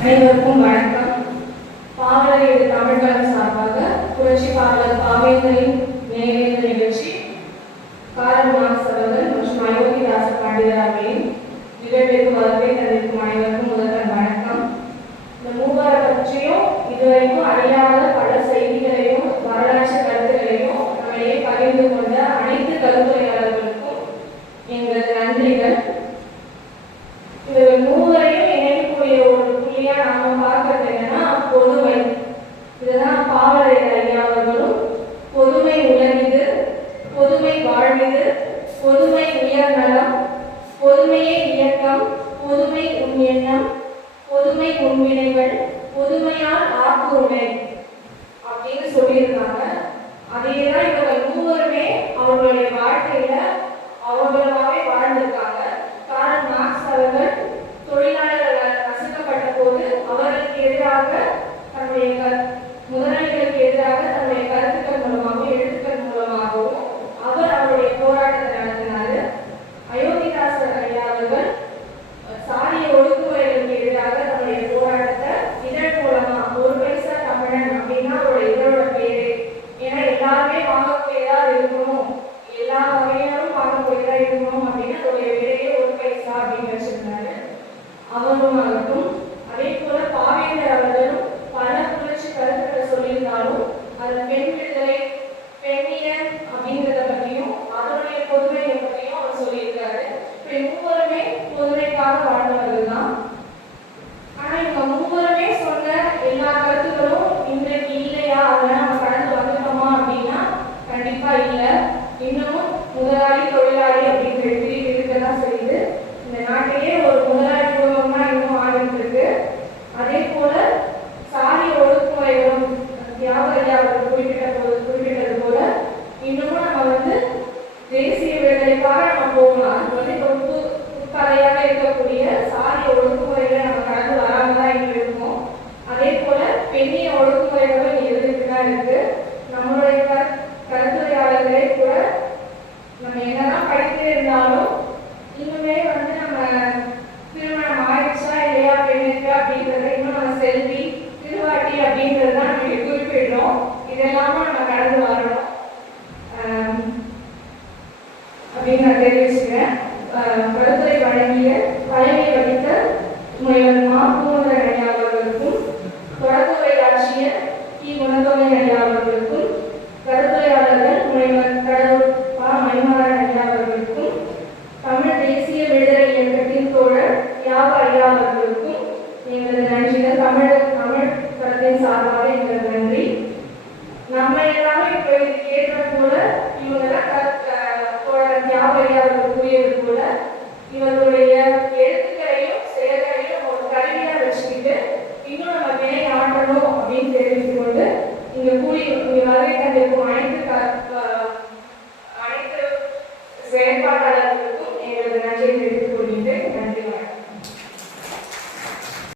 அனைவருக்கும் வணக்கம். பாவலர் தமிழ் கழகம் சார்பாக புரட்சி பாவலர் பாவேந்தரின் நினைவேந்த நிகழ்ச்சி. காரல் மார்க்ஸ் மற்றும் அயோத்தி ராச பாண்டியர் அவர்களின் நிகழ்விற்கு வருகை தந்திருக்கும் அனைவருக்கும் முதல்வர் வணக்கம். இந்த மூவரை பற்றியும் இதுவரைக்கும் அறியாத பல செய்திகளையும் வரலாற்று கருத்துகளையும் நம்மளையே பகிர்ந்து கொண்ட அனைத்து கருத்துரையாளர்களுக்கும் எங்கள் நன்றிகள். வினைகள் பொதுமையால் ஆக்குமே அப்படின்னு சொல்லியிருக்காங்க. அதேதான் இவர்கள் மூவர் we know we can have அப்படின்னு நான் தெரிவிச்சுக்கிறேன் படுத்துரை வழங்கிய பழமை வகித்த முனைவர் மா பூமந்தரன் அவர்களுக்கும் தொடக்க உரையாற்றிய இவருடைய எழுத்துக்களையும் செயல்களையும் ஒரு கருவியா வச்சுக்கிட்டு இன்னும் நம்ம மேலே ஆட்டணும் அப்படின்னு தெரிவித்து கொண்டு இங்க கூலி இங்க வருகை தந்திருக்கும் அனைத்து அனைத்து செயல்பாட்டாளர்களுக்கும் எங்களது நன்றியை தெரிவித்துக் கொள்கின்றேன். நன்றி வணக்கம்.